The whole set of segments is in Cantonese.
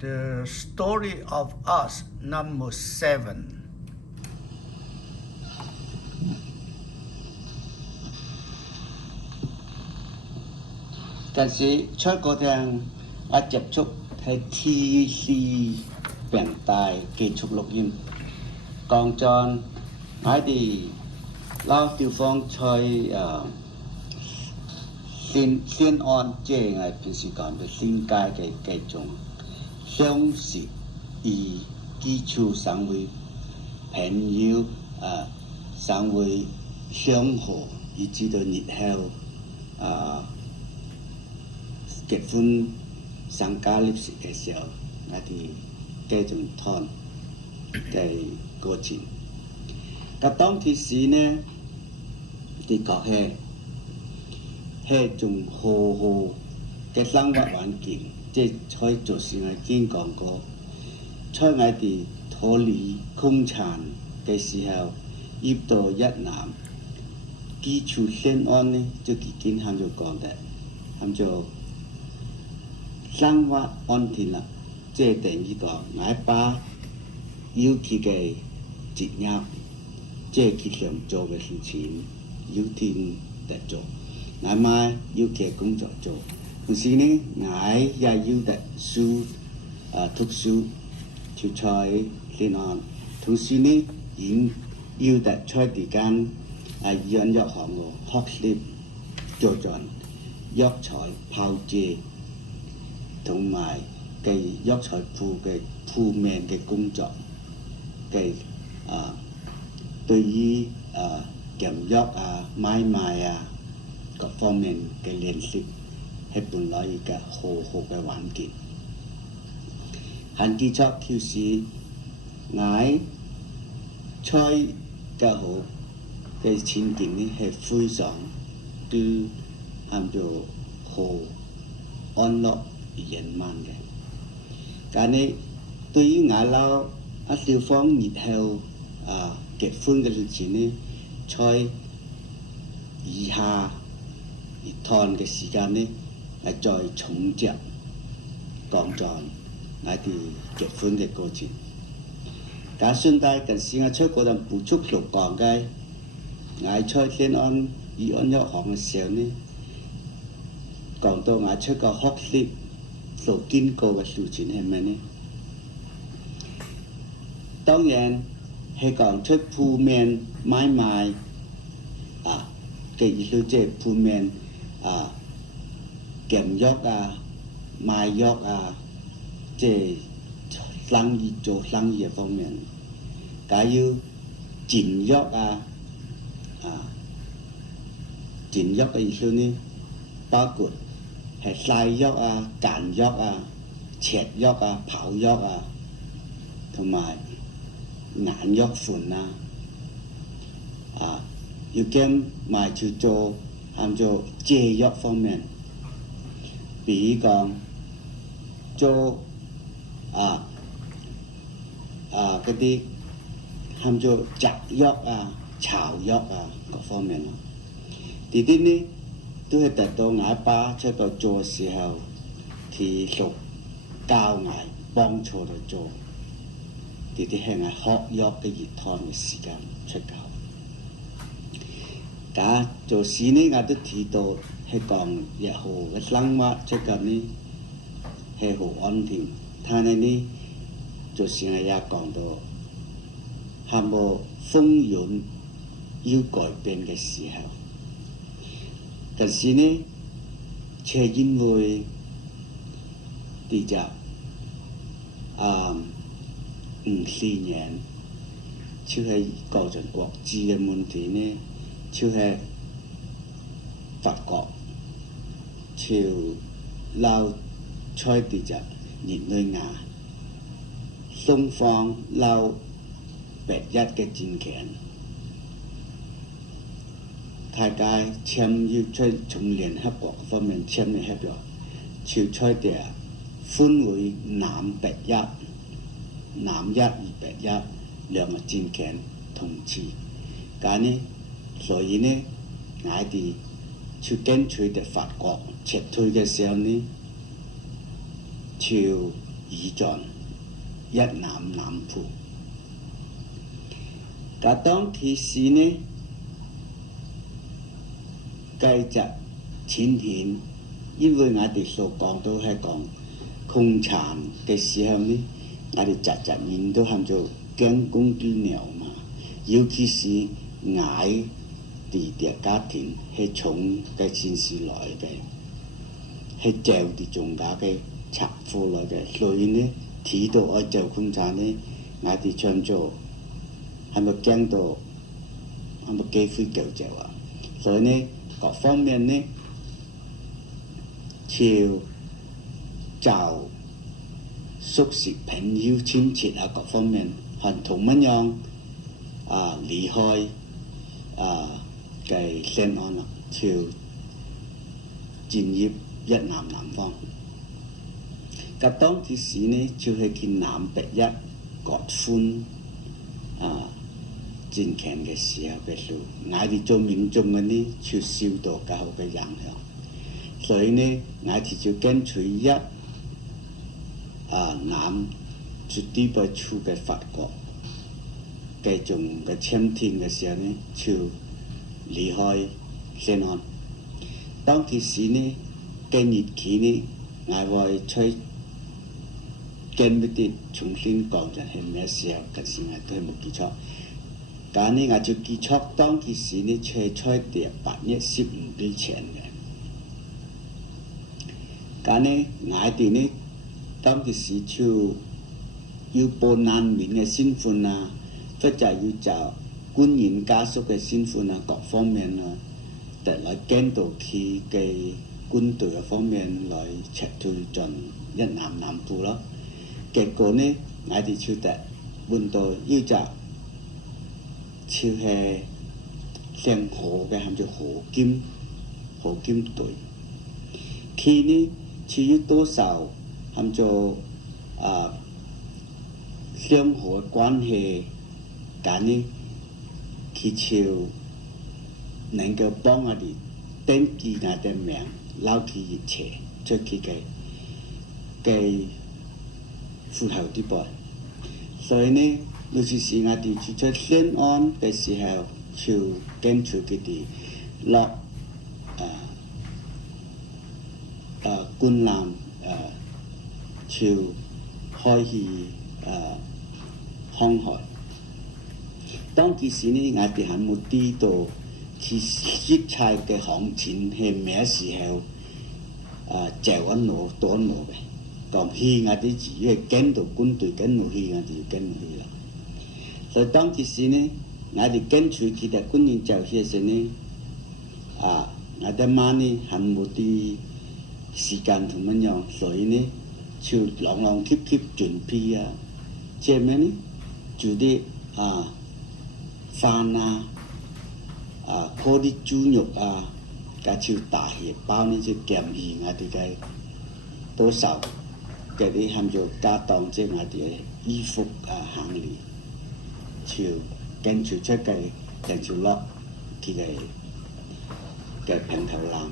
The Story of Us, number 7. Cái gì cho cô thằng tiếp xúc hay thi si biển tài kết thúc lục im còn tròn ai thì lao tiêu phong chơi xin on chế ngày bình時間嘅先界嘅繼續相識以基礎上為朋友上為相互以至到日後結婚上家立時嘅時候，我哋繼續談嘅過程。咁當其時呢，的確係種好好嘅生活環境，即係可以做時我已經講過，在我哋脫離空產嘅時候，入到越南，基礎先安呢，就已經佢就講嘅，佢就生活安定啦，即係等於講我把要佢嘅職業，即係佢想做嘅事情，要聽得做。我咪要佢工作做，同時呢，我也要得書讀書，就在先安。同時呢，要得在時間養育行嘅學習，做盡藥材炮製，同埋嘅藥材鋪嘅鋪面嘅工作嘅對於檢藥買賣各方面嘅練習係本來一個好好嘅環境。很基礎就是我在嘅好嘅前景呢係非常都喊做好安樂圓滿嘅。但係對於我老小芳日後結婚嘅日子呢，在以下一段嘅時間呢，係再重接講咗我哋結婚嘅過程。咁順帶近時我出嗰陣補充所講嘅，我在先安以安一行嘅時候呢，講到我出個學習所經過嘅事情係咩呢？當然係講出鋪面買賣嘅意思，即係鋪面檢藥賣藥即係生意做生意嘅方面，假如進藥進藥嘅意思呢，包括係曬藥揀藥切藥泡藥同埋眼藥款要兼埋去做喊做製藥方面，比如講做嗰啲喊做雜藥炒藥各方面咯。呢啲呢都係得到我爸出到做時候，佢所教我幫助嚟做。呢啲係我學藥嘅熱湯嘅時間出教。咁做事呢，我都提到係講日後嘅生活出緊呢係好安定，但係呢做事我也講到係冇風雲要改變嘅時候。但是呢，卻因為啲就54年，就係構成國際嘅問題呢，就係法國就撈採啲就熱內亞雙方撈8日嘅戰權。大家簽約從聯合國方面簽嘅合約，就採啲分為南北約、南約與北約兩個戰權統治。咁呢，所以呢，我哋就跟隨啲法國撤退嘅時候呢，就移轉一南南部。咁當其時呢，繼續前顯，因為我哋所講到係講空產嘅時候呢，我哋集集面都喊做驚弓之鳥嘛，尤其是矮地嘅家庭係從嘅前時來嘅，係就啲中間嘅插貨來嘅，所以呢睇到愛就空產呢，我哋唱做係咪驚到係咪機會夠就啊？所以呢各方面呢，就找熟悉朋友親戚啊各方面，係同乜樣離開嘅西安啦，就進入一南南方。咁當其時呢，就係去南北一割寬戰權嘅時候嘅時候，我哋做民眾嘅呢，就受到較好嘅影響。所以呢，我哋就跟隨一南絕對不處嘅法國嘅種嘅簽訂嘅時候呢，就離開西安。當其時呢，嘅日期呢，我會吹跟嗰啲重新講就係咩時候嘅時我都係冇記錯。咁呢，我就記錯當其時呢，吹第8月15日前嘅。咁呢，我哋呢，當其時就要報難民嘅身份啊，或者要找軍人家屬嘅身份啊，各方面啊，特來跟到佢嘅軍隊嘅方面來撤退進一南南部咯。結果呢，我哋就特換到要找就係姓何嘅，喊做何金隊。佢呢，至於多少喊做相互嘅關係，咁呢，佢就能夠幫我哋登記我哋名，撈佢一切出佢嘅符號啲噃。所以呢，尤其是我哋出西安嘅時候，就跟隨佢哋落軍艦就開始航海。當其時呢，我哋還冇知道其實際嘅行情係咩時候就安攞多攞嘅。咁去我哋自己係跟到軍隊跟落去，我哋要跟落去啦。所以當其時呢，我哋跟隨佢哋軍人走去嘅時呢，我哋媽呢還冇啲時間同乜樣，所以呢就浪浪貼貼準備啊，即係咩呢？做啲飯烤啲豬肉啊，加條大蟹包呢就鹹魚我哋嘅多少嘅啲喊做家當，即係我哋嘅衣服行李，就跟住出嘅跟住落佢嘅平頭艦。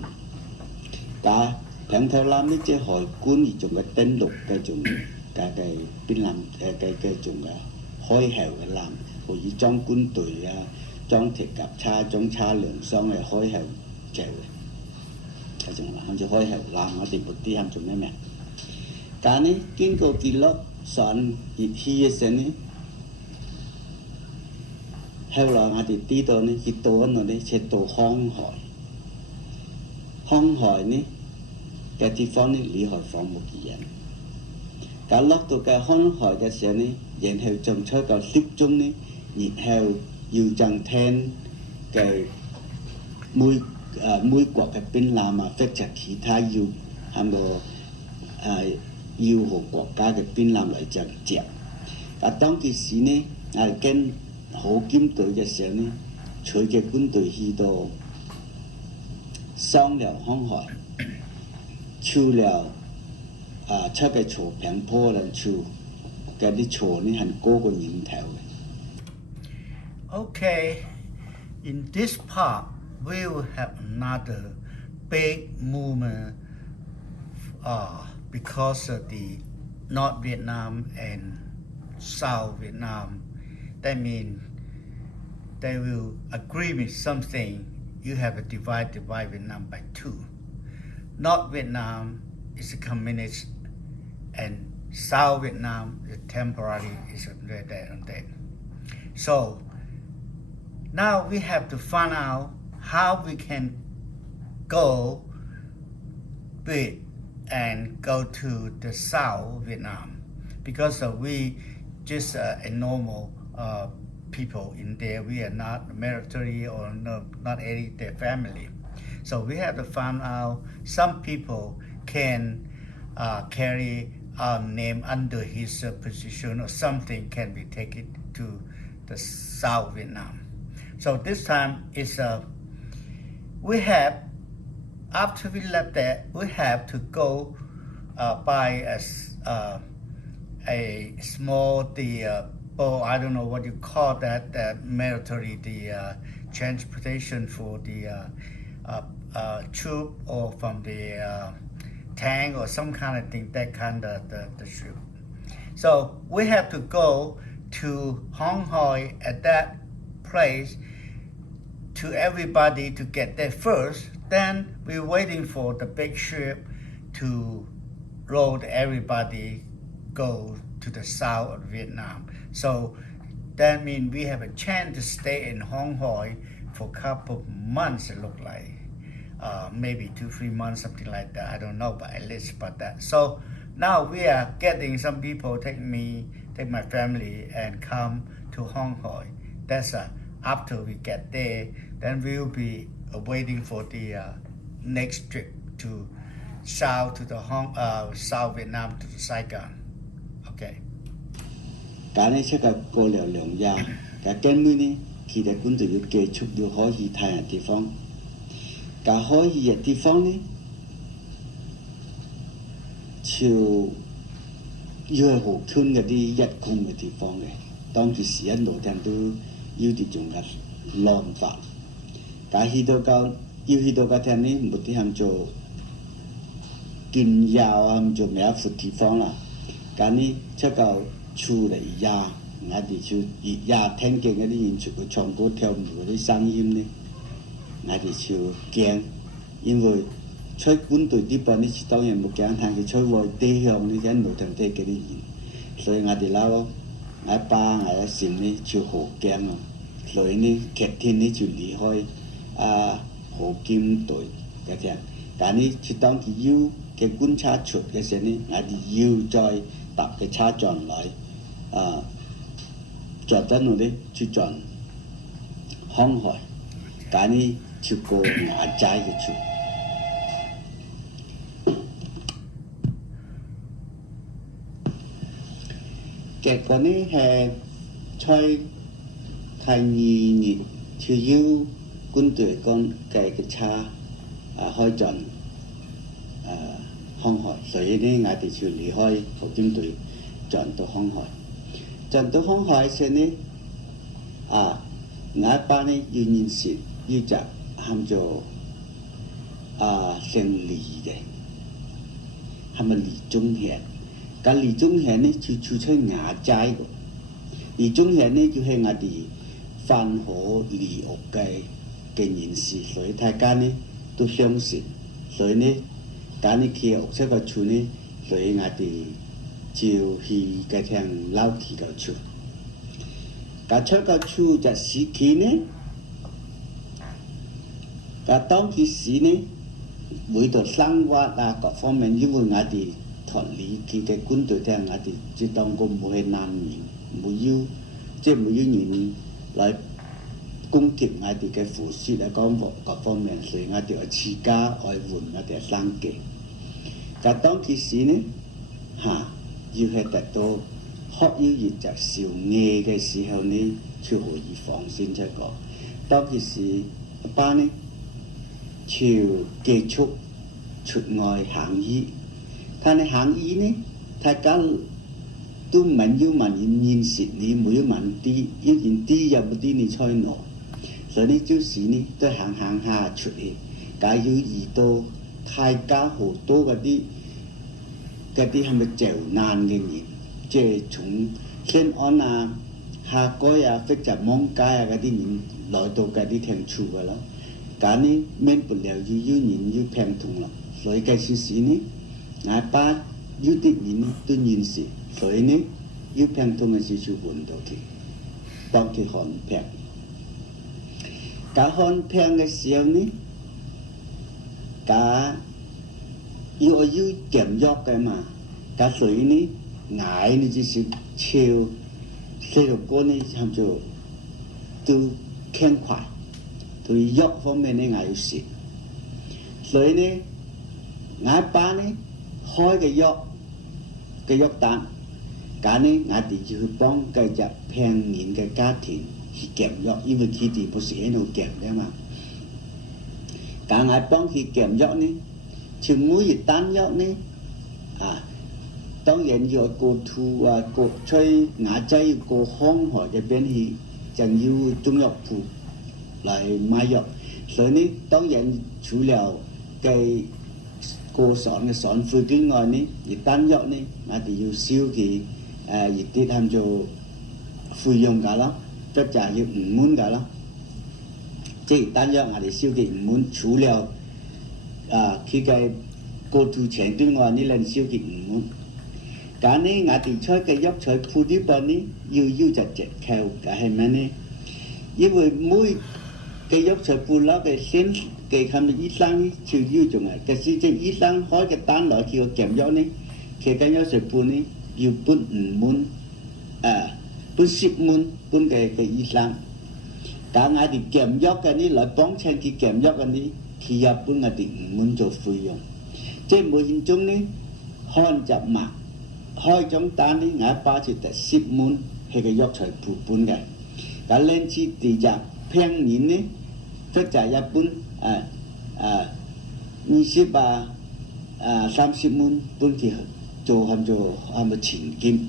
但平頭艦呢，即係海軍而種嘅登陸嘅種嘅邊艦嘅種嘅開後嘅艦，可以裝軍隊啊，裝鐵甲車、裝車輛箱嘅開後就係種喊做開後艦，我哋嗰啲喊做咩名？但呢經過記錄上熱氣嘅時候呢，後來我哋知道呢，去到嗰度呢，就到康海。康海呢嘅地方呢，離海防冇幾人。但落到嘅康海嘅時候呢，然後仲出個10鐘呢，然後要增添嘅每國嘅兵艦啊，或者其他要係咪要和國家嘅兵艦嚟爭奪。但當其時呢，跟何金隊嘅時候呢，佢嘅軍隊去到商量航海，除了出嘅坐平坡啦，除嘅啲坐呢係高過年頭嘅。Okay, in this part we will have another big movement because of the North Vietnam and South Vietnam. That means they will agree with something. You have to divide Vietnam by two. North Vietnam is a communist, and South Vietnam is temporary, is there. So now we have to find out how we can go with and go to the South Vietnam, because we just a normal people in there. We are not military or not any their family. So we have to find out some people can carry our name under his position, or something can be taken to the South Vietnam. So this time is we have, after we left there, we have to go by a small I don't know what you call that, military, the transportation for the troop, or from the tank or some kind of thing, that kind of the ship. So we have to go to Hon Hoi at that place, to everybody to get there first. Then we're waiting for the big ship to load everybody, go to the south of Vietnam. So that means we have a chance to stay in Hon Hoi for a couple of months, it looked like. Maybe 2-3 months, something like that. I don't know, but at least about that. So now we are getting some people take my family and come to Hon Hoi. That's after we get there, then we'll be waiting for the next trip to south to the South Vietnam, to the Saigon. Okay. Cái này sẽ có cô liệu lượng gia, cái kênh mới này khi đã quân đội kế chụp được hỏi gì thay ở địa phương, cả hỏi gì ở địa phương này, chiều yêu hồ thôn cái đi giật cùng cái địa phương này,當時時一路聽到要啲仲係浪法，但係去到個聽呢，目的係做見藥啊，做咩啊？副地方啦，咁呢出個處理藥，我哋就藥聽見嗰啲人出個唱歌跳舞嗰啲聲音呢，我哋就驚，因為出軍隊啲班呢，當然冇驚，但係出外地向呢啲冇聽啲嗰啲人，所以我哋撈。我爸我先呢就好驚啊，所以呢劇天呢就離開河劍隊嘅啫。但係就當佢要嘅觀察出嘅時候呢，我哋要再搭嘅車轉來轉得我哋就轉康海，但係就過牙齋嘅出。結果呢係在第2年就要軍隊講嘅車開進康海，所以呢我哋就離開河劍隊轉到康海。轉到康海時呢我爸呢要認識要就喊做姓李嘅，係咪李宗憲？咁李宗憲呢就住出牙齋嘅，李宗憲呢就係我哋番河李屋嘅人士，所以大家呢都相信，所以呢，咁呢佢屋出個厝呢，所以我哋就去嘅聽撈佢個厝，咁出個厝就時期呢，咁當其時呢，每度生活各方面，因為我哋脫離佢嘅軍隊聽，我哋即當個冇係難民，冇要人來攻擊我哋嘅扶持嚟講各方面，所以我哋要持家愛護我哋嘅生計。咁當其時呢，要係達到學要熱就少夜嘅時候呢，就可以放先出個。當其時一班呢，就結束出外行醫。但係行醫呢，大家都唔要問現實，你唔要問啲，要現啲有冇啲你猜攞，所以呢就是呢都行下出去，假如遇到大家好多嗰啲 cái đi ham chèo nan cái gì chế chúng trên on hà coi phải chả mong cái cái đi nhìn lội đồ cái đi thèm chua vào đó cái này men bự lèo yu nhìn yu phèn thùng lắm rồi cái xí này ngài ba yu tít nhìn tôi nhìn xí rồi này yu phèn thùng là xí chua buồn đồ thì đong thì hòn phèn cả hòn phèn cái xíu này cả yu kiểm gió cái mà cả rồi này ngài này chỉ是chiều xây dựng cô này làm cho từ khen khoái từ gió方面呢ngài有事所以呢ngài ba呢開cái gió單cả呢ngài thì chỉ幫cái隻平年嘅家庭去減藥因為佢哋不是喺度減嘅嘛cả ngài幫佢減藥呢就每日單藥呢當然要過土過吹牙仔過康河嘅邊去，就要中藥鋪嚟買藥。所以呢，當然除了嘅過爽嘅爽費之外呢，而單藥呢，我哋要燒佢熱啲喊做費用㗎咯，即係要5蚊㗎咯。即係單藥我哋燒佢5蚊，除了佢嘅過土錢之外呢，能燒佢5蚊。cả này ngài thì chơi cái giấc chơi phụ đi bên ní yêu chặt chẽ theo cả hai mấy này,因为每cái giấc chơi phụ lá cái sen cái tham gia Islam chịu yêu chung à, cái sự trên Islam hỏi cái tan lại khi kiểm giấc ní, cái giấc chơi phụ ní yêu bún muốn bún ship muốn bún cái Islam, cả ngài thì kiểm giấc cái ní lại bóng trên khi kiểm giấc cái ní khi nhập bún ngài thì muốn cho phu用, trên mỗi hình chung ní hòn chặt mặt hỏi trong ta ní ngã ba chỉ tại 10 môn hay cái giấc trời phụ bún cái cả lên chi tỷ giá phèn nhìn ní tất cả gia bún 23 30 môn bún thì cho ham chỉnh kim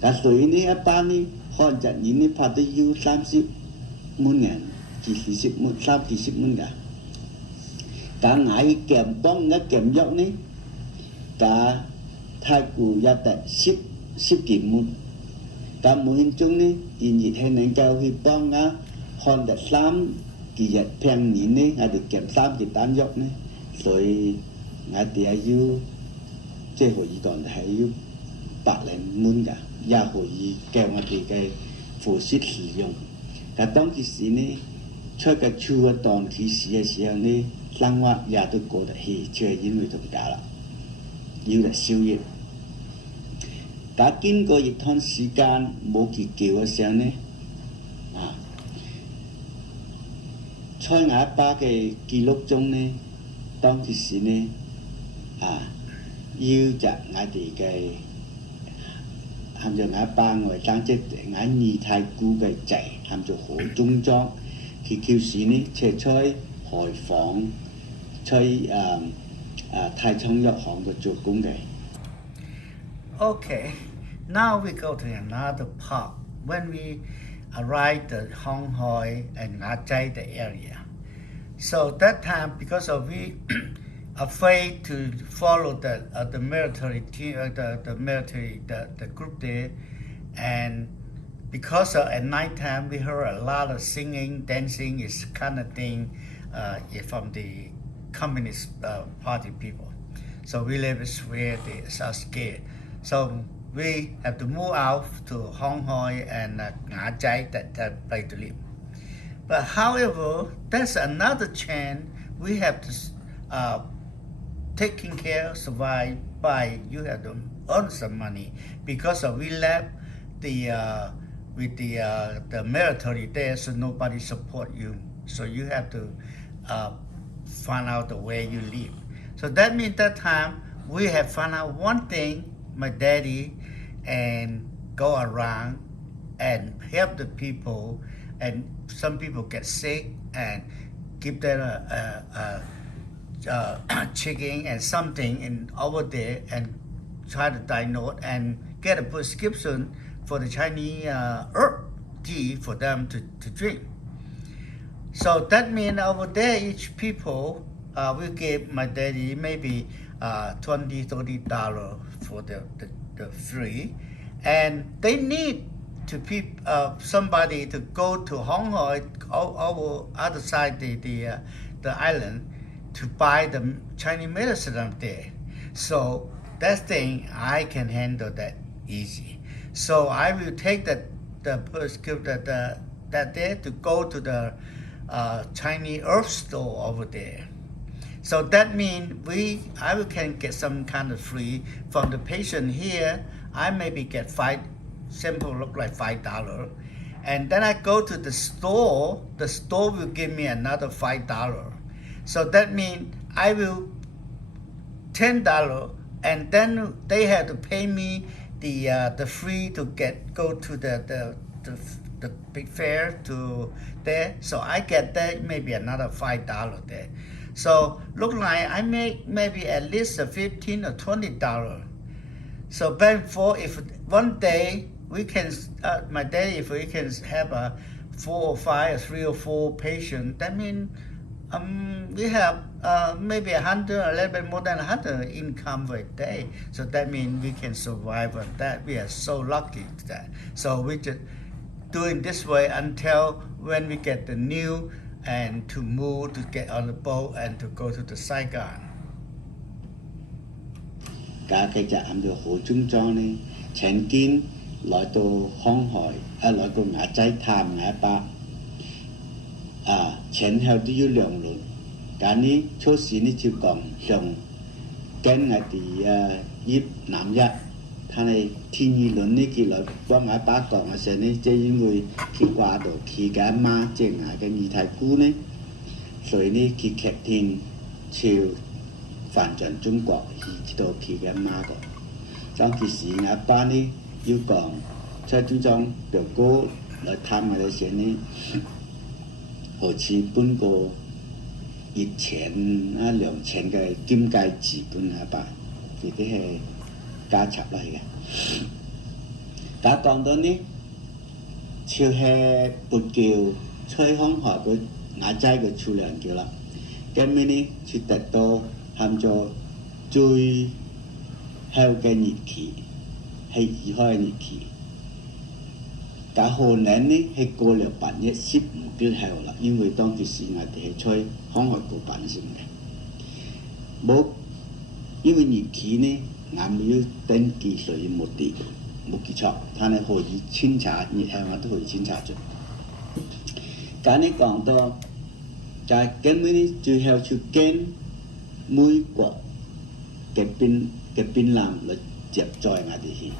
cả rồi ní ta ní hỏi chặt nhìn ní phạt tới yêu 30 môn ngàn chỉ 40 môn 30 môn cả ngài kèm bóng ngã kèm giấc ní cả thái cụ gia tại ship kiểm môn cả mỗi hình chung này thì nhìn thấy nền cao khi bong á hòn đã xám kỳ vật phèn nhìn này ngài được kiểm xám thì tám dọc này rồi ngài thì ai yêu chơi hội gì còn hay yêu bạc lên môn cả gia hội gì kèo ngài thì cái phổ ship sử dụng cả tông thì xí này chơi cái chua toàn thì xí này sang hoa gia tôi cố đã hì chơi với người thuộc cả là yêu là siêu nhiệt cả kinh過一段時間冇結叫嘅時候呢，在我爸嘅記錄中呢，當其時呢，要就我哋嘅喊做我爸我爭即我二太姑嘅仔喊做何中莊，佢叫時呢，就在海防，在太倉藥行度做工嘅。Okay, now we go to another part. When we arrived at Hong Hoi and Nga Chai, the area. So that time, because of we afraid to follow the military team, the group there, and because at night time we heard a lot of singing, dancing is kind of thing from the Communist Party people. So we live where they are scared. So we have to move out to Hong Hoi and Nga Chai, that place to live. But however, that's another chance we have to taking care, survive by you have to earn some money because we left with the military there, so nobody support you. So you have to find out the way you live. So that means that time we have found out one thing. My daddy and go around and help the people, and some people get sick and give them chicken and something in over there and try to diagnose and get a prescription for the Chinese herb tea for them to drink. So that means over there each people we give my daddy maybe $20-30 for the free, and they need to somebody to go to Hong Kong over other side the island to buy the Chinese medicine up there. So that thing I can handle that easy. So I will take that day to go to the Chinese herb store over there. So that means I can get some kind of free from the patient here. I maybe get simple look like $5, and then I go to the store. The store will give me another $5. So that means I will $10, and then they have to pay me the free to go to the big fair to there. So I get there maybe another $5 there. So look like I make maybe at least $15 or $20. So back and forth, if one day we can, if we can have 4 or 5 or 3 or 4 patients, that means we have maybe 100, a little bit more than 100 income per day. So that means we can survive on that. We are so lucky to that. So we just doing this way until when we get the new and to move to get on the boat and to go to the Saigon. 家嘅就按照好中裝呢，曾經來到康海來到牙仔探牙巴前後都要兩輪，但呢初時呢就講上跟我哋葉南一，但係天二輪呢佢來幫牙巴講嘅時候呢，即係因為佢掛到佢嘅阿媽即係牙嘅二太姑呢，所以呢佢決定朝翻轉中國去到佢嘅阿媽度。當其時阿爸呢要講，蔡中莊表哥來探我嘅時候呢，好似搬個1000啊2000嘅金戒指俾阿爸，呢啲係加插落去嘅。但講到呢，就係不叫吹空海個牙仔嘅數量叫啦，咁樣呢就達到含咗最後嘅日期係2號嘅日期。但後年呢係過了8月15之後啦，因為當其時我哋係吹空海個版先嘅，冇因為日期呢我冇要登記，所以冇記錯，但係可以清查，日後我都可以清查咗。咁你講到就係咁呢，最後就跟美國嘅檳榔嚟接載我哋去。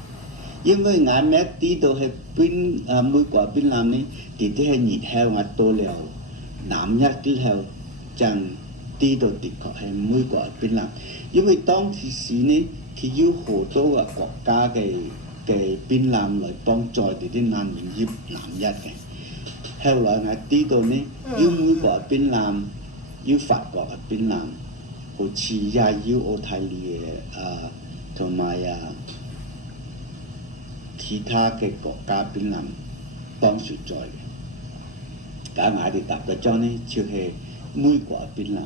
因為我咩知道係美國檳榔呢，啲係熱後我到了南一之後，就知道的確係美國檳榔。因為當其時呢，佢有好多個國家嘅檳榔嚟幫助啲難民入南一嘅。後來我知道呢，有美國檳榔，有法國嘅檳榔，好似也有澳大利亞同埋其他嘅國家檳榔幫助在嘅。咁我哋搭嘅裝呢，就係美國檳榔。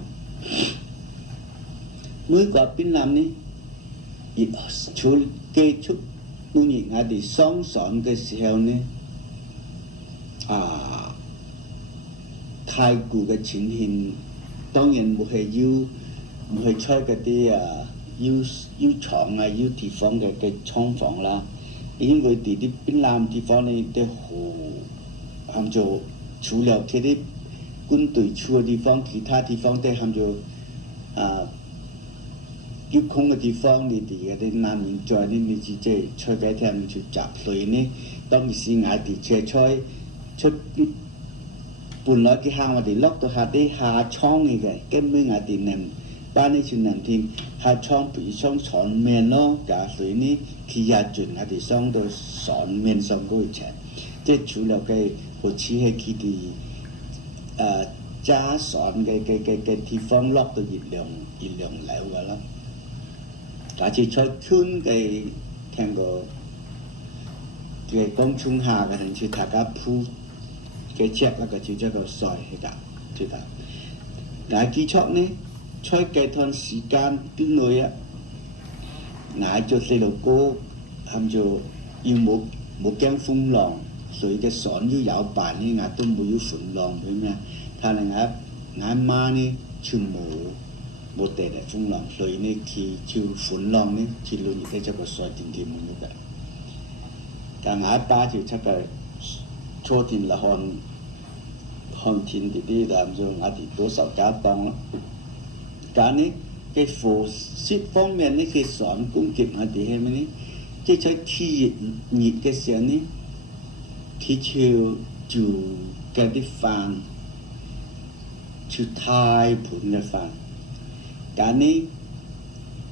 美國檳榔呢，除結束每年我哋上船嘅時候呢，太古嘅情形當然冇係要出嗰啲要廠要地方嘅廠房啦。因為啲檳榔地方呢，都好含咗除了佢啲軍隊住嘅地方，其他地方都含咗要空嘅地方，你哋啲難民在呢，你即係出嘅聽住集水呢，當時我哋出本來嘅下我哋落到下啲下倉嘅，根本我哋能班呢全能聽下倉比上船面咯，假水呢佢也盡我哋上到船面上嗰程，即係除了嘅好似係佢哋揸船嘅地方落到熱量流㗎啦。假設出村嘅聽過嘅講春夏嘅陣時，大家鋪嘅隻那個就叫做水㗎，知道？但係結束呢， ช่วยแก้ทนสีการตึ้งเลยอ่ะงายจะเสลโก้ทำจะยิ่งหมกแกงฟุ้งลอง所以嘅สอนอยู่ยาวป่านนี่งาต้มบุยุฝุ่นลองด้วยเนี่ยถ้าในงานมานี่ชื่อหมูเตะแต่ฟุ้งลอง所以นี่คือชื่อฝุ่นลองนี่ชื่อลุยได้จะก็สอนจริงๆมันอยู่แบบการงานป้าชื่อชักก็โชว์ทีมละฮอนทีมดีๆตามจงอาทิตย์ตัวสัปดาห์ตองแล้วการนี้cái phổ xích方面呢，佢上攻擊我哋係咪呢？即係天熱嘅時候呢，佢就做嗰啲飯，做泰盤嘅飯。但呢，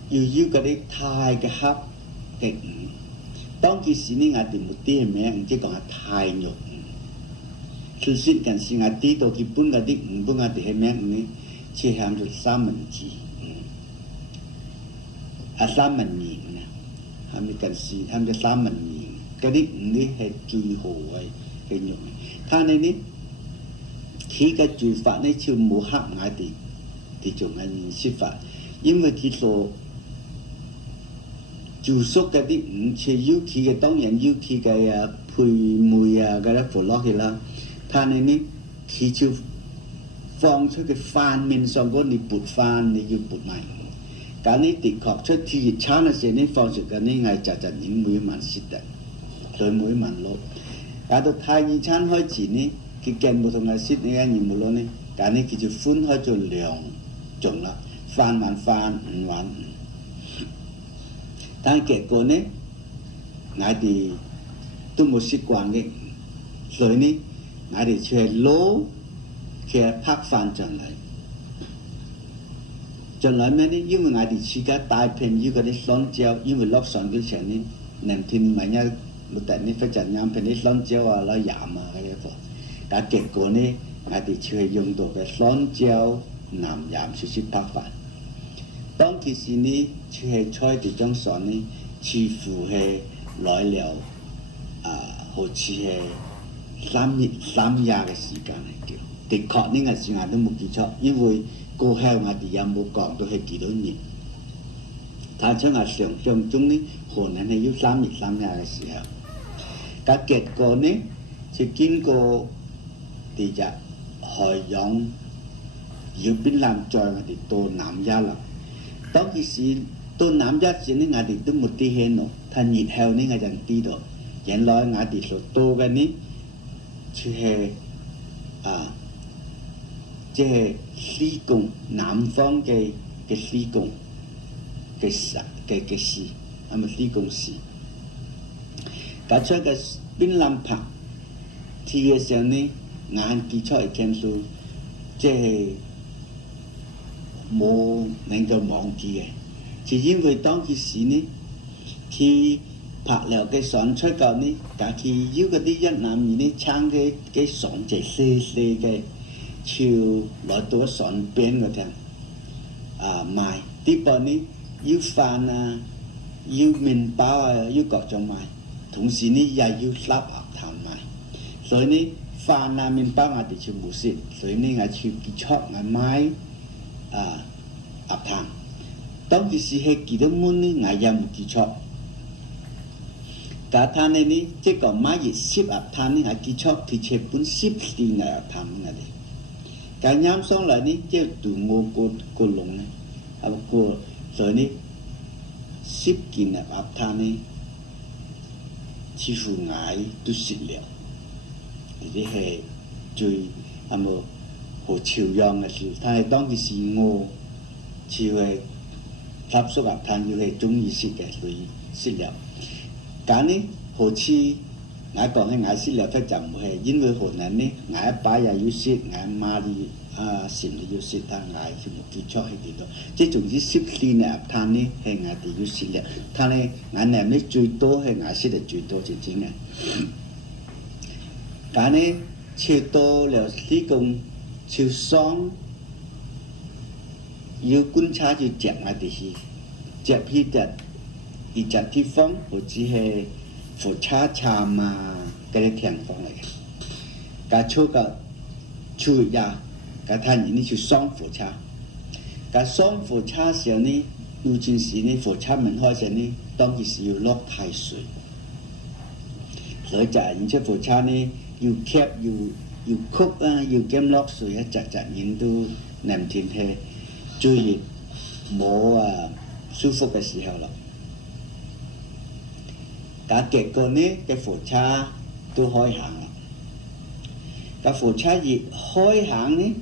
要嗰啲泰嘅黑嘅魚。當其時呢，我哋冇啲名，即係講係泰肉魚。所以嗰時我哋到佢搬嗰啲魚，搬我哋係名呢，即係喊做三文治。三文魚呢，係咪近時係咪三文魚？嗰啲魚呢係最好嘅肉。但係呢，佢嘅做法呢就冇黑我哋做嘅説法，因為佢所做熟嗰啲魚，似要佢嘅當然要佢嘅配梅啊嗰啲放落去啦。但係呢，佢就放出嘅飯面上嗰啲撥飯，你要撥埋。การนี้ติดขอบช่วยที่ช้านะเสียนี้ฟองสุดกันนี้ไงจะยิงมือมันสิแต่โดยมือมันลดการตัวไทยยิงช้าห้อยจีนี้คือแกนบุตรงไงสินี้ไงยิงมือลดนี่การนี้คือจะฟุ้นห้อยจนเหลียงจงละฟานมันฟานหวานทางเกศโกนี้ไงดีตุ้มมุสิกวางนี่สวยนี้ไงดีเชื่อโลแค่พักฟานจังไรจนหลังแม่นี่ยิ่งงานที่ชีกาตายเพนยิ่งก็ได้ซ้อนเจียวยิ่งไปลอกซ้อนกันเฉยนี่แนมทิมหมายเนี่ยมุแต่นี่ไปจัดงานเพนนี่ซ้อนเจียวอ่ะแล้วยามาอะไรก็การเก็บโกนี่งานที่เชื่อยงตัวไปซ้อนเจียวนำยามชิพักฝันต้องที่สิ่งนี้เชื่อช่วยที่จ้องสอนนี่ชีฟูให้ร้อยแล้ว好似係3日嘅時間嚟叫，的確呢個時間都冇記錯，因為過後我哋有冇講到係幾多年？他將我想象中呢，可能係要3日嘅時候，但結果呢，就經過地隻海洋要邊南載我哋到南亞啦。當其時到南亞時呢，我哋都冇啲喺度，但熱後呢，我就知道。原來我哋所做嘅呢，就係即係施工南方嘅施工嘅事，係咪施工事？搞出嘅邊南拍貼嘅時候呢，眼記出嚟件數，即係冇能夠忘記嘅，就因為當其時呢，佢拍了嘅上出舊呢，假期要嗰啲一男二呢撐嘅上隻細嘅，就來到上邊嗰陣賣啲噃呢，要飯啊，要麵包啊，要各種賣，同時呢又要臘鴨湯賣，所以呢飯啊麵包我哋全部食，所以呢我就結束我買鴨湯，當時係幾多蚊呢？我又唔結束。การทานในนี้เจ้าก็มาหยิบ10อับทานนี่หากิชอบที่เชปุ่น10ตีในอับทานนั่นเองการย้ำสองเหล่านี้เจ้าตู่โง่โกลงนะเอาโกส่วนนี้10กินอับทานนี่ชีฟูง่ายตุสิเหลียวที่ให้จุยทำเอาหัวเฉียวยองนะสิถ้าให้ต้องที่สีโง่ชีวทับสุอับทานอยู่ให้จงยี่สิแก่เลยสิเหลียวการนี้好似我講嘅我識了佢就唔係，因為可能呢我一把又要識，我媽啲錢又要識，但我全部結束係幾多？即係總之14年入攤呢係我哋要識了，但係我哋呢最多係我識得最多就真嘅。但係超多了施工超雙要觀察就接我哋去接批嘅。อีจัดที่ฟ้องหัวจีเฮฝนชามาก็ได้แทงฟ้องเลยการชูกับชูยาการทานอย่างนี้ชูซ่องฝนชา甲送火车时候呢，有阵时呢，火车门开时呢，当其时要落太水，所以就而且火车呢又夹又曲啊，又兼落水啊，雜人都難天氣，最冇舒服嘅時候咯。但結果呢，嘅火車都開行啦。個火車一開行呢，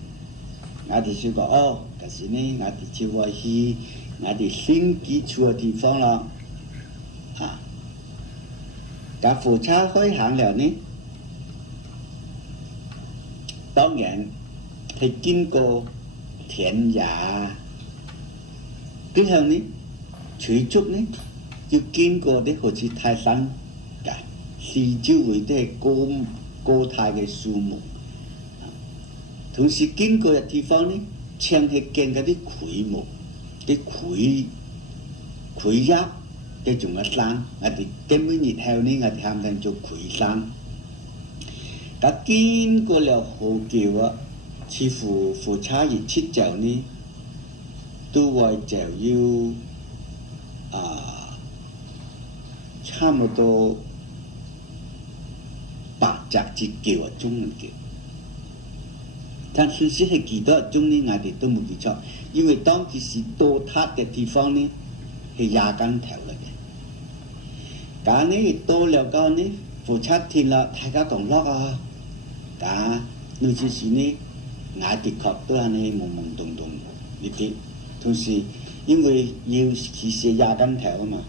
我哋就講哦，嗰時呢，我哋就會去我哋新居住嘅地方咯。啊，個火車開行了呢，當然係經過田野，之後呢，隨逐呢要經過啲好似泰山㗎，四周圍都係高大嘅樹木，同時經過嘅地方呢，全係見嗰啲檜木，啲檜葉嘅種嘅山，我哋根本日後呢，我哋喊佢做檜山。咁經過了好久啊，似乎火車一出走呢，都會就要差唔多80至9個鐘嘅，但係係幾多個鐘呢？我哋都冇記錯，因為當其時到塔嘅地方呢係廿間頭嚟嘅。咁呢到了個呢，火車停啦，大家講落啊，咁有陣時呢，我的確都係呢懵懵懂懂呢啲，同時因為要其實廿間頭啊嘛。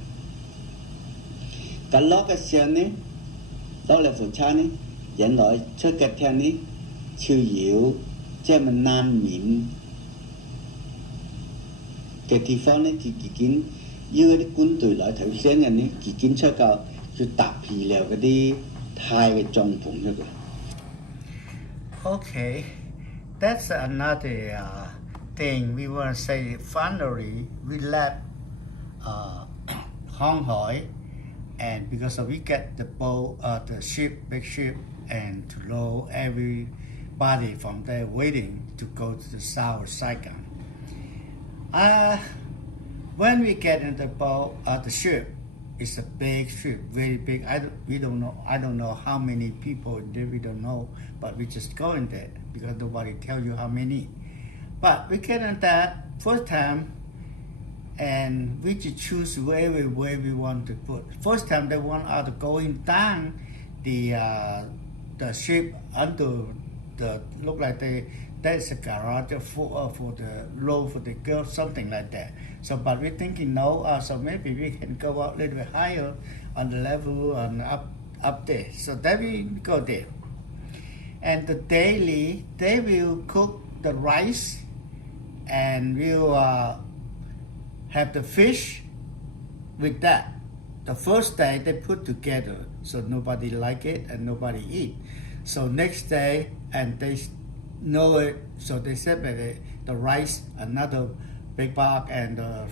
咁落嘅時候呢，到了火車呢，原來出嘅天呢，就要即係難民嘅地方呢，佢已經要啲軍隊來頭先人呢，已經出個要搭皮了嗰啲太嘅帳篷出嚟。Okay, that's another thing we want to say. Finally, we left Hong Hoi, and because we get the boat, the ship, big ship, and to load everybody from there waiting to go to the South Saigon. When we get in the boat, the ship is a big ship, very big. I don't know how many people in there. We don't know, but we just go in there because nobody tell you how many. But we get in that first time, and we just choose where we want to put. First time they want us to going down the ship under the look like there's a garage for the load for the girl, something like that. So, but we're thinking no, so maybe we can go up a little bit higher on the level and up there. So then we go there. And the daily, they will cook the rice, and we'll have the fish with that. The first day they put together, so nobody like it and nobody eat. So next day, and they know it, so they separate the rice, another big bag, and the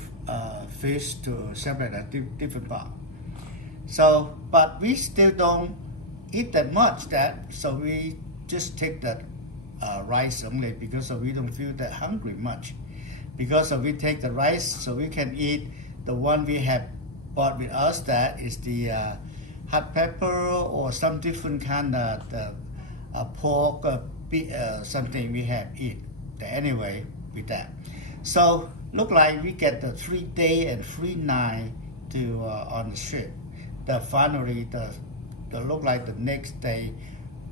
fish to separate a different bag. So, but we still don't eat that much so we just take that rice only because we don't feel that hungry much. Because we take the rice, so we can eat the one we have bought with us, that is the hot pepper or some different kind of pork, something we have eat. Anyway, with that. So look like we get the 3 day and 3 night to on the ship. Finally the look like the next day